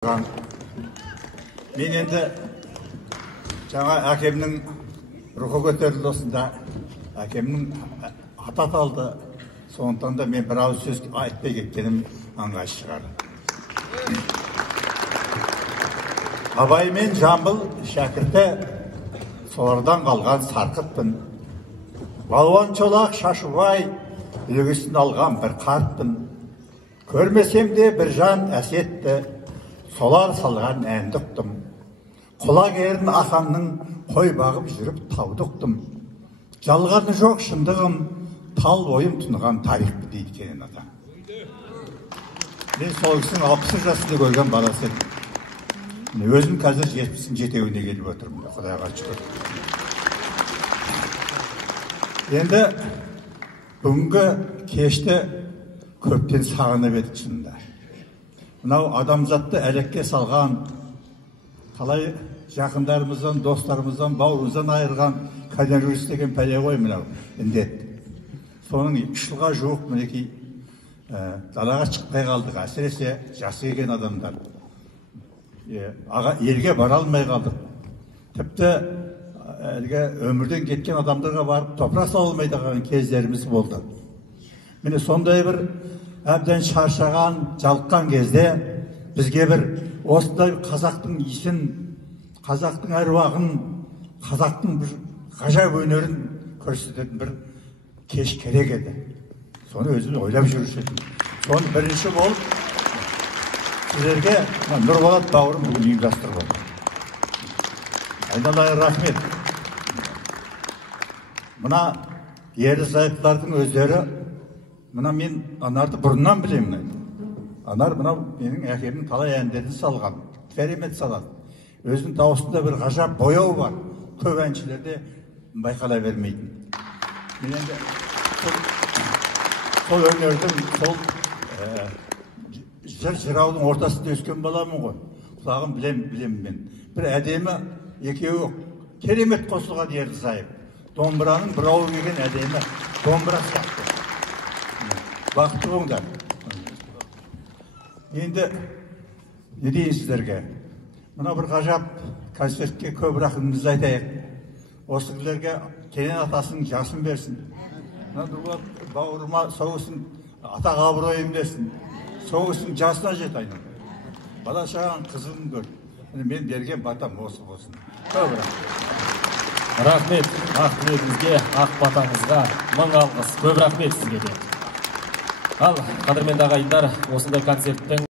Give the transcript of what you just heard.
Мен енді жаңа әкемнің рухы көтерілді осында, әкемнің аты аталды, сондықтан да мен бір ауыз сөз айтпай кеткенім аңғаш шығар. Абай мен Жамбыл шәкірті, солардан қалған сарқытпын. Балуан Чолақ Шашубай үлгісін алған бір қартпын. Көрмесем де бір жан әсетті, солар салған әнді ұқтым. Құлагерін ақанның қой бағып жүріп тауды ұқтым. Жалғаны жоқ шындығым, тал бойым тұнған тарихпы дейді Кенен ата. Мен сол кісінің 60 жасында көрген баласы едім. Өзім қазір 70-ің жетеуіне келіп отырмын, Құдайға шүкір. Енді бүгінгі кешті көптен сағынып едік шынында. Мынау адамзатты әлекке салған, талай жақындарымыздан, достарымыздан, бауырымыздан айырған коронавирус деген пәле ғой мынау індет. Соның 2 жылға жуық мінекей далаға шықпай қалдық, әсіресе жасы келген адамдар. Елге бара алмай қалдық. Тіпті өмірден кеткен адамдарға барып топырақ сала алмай қалған кездеріміз болды. Міне сондай бір әбден шаршаған, жалыққан кезде бізге бір осындай қазақтың исін, қазақтың әруағын, қазақтың бір ғажап өнерін көрсететін бір кеш керек еді. Соны өзім ойлап жүруші едім. Соны бірінші болып сіздерге Нұрболат бауырым бүгін ұйымдастырып отыр. Айналайын рахмет. Мына ерлі-зайыптылардың өздері, мына мен Анарды бұрыннан білемін. Анар мына менің әкемнің талай әндерін салған, керемет салады. Өзінің дауысында бір ғажап бояу бар. Көп әншілерде байқала бермейтін. Мен енді сол өнердің, сол жыр-жыраудың ортасында өскен баламын ғой. Құлағын білемін мен. Бір әдемі екеуі керемет қосылған ерлі-зайып. Домбыраның бір ауыр келген әдемі домбыра сияқты. Бақытты болыңдар. Енді не дейін сіздерге? Мына бір ғажап концертке көп рахметімізді айтайық. Осы кісілерге Кенен атасының жасын берсін. Нұрболат бауырыма соғысын, атақ абыройын берсін. Соғысын жасына жет айналып. Бала шағаң қызығын көр. Мен берген батам осы болсын. Көп рахмет. Рахмет ақ тілегіңізге, ақ батаңызға мың алғыс. Көп рахмет сізге де. Ал, қадірменді ағайындар, осындай концерттің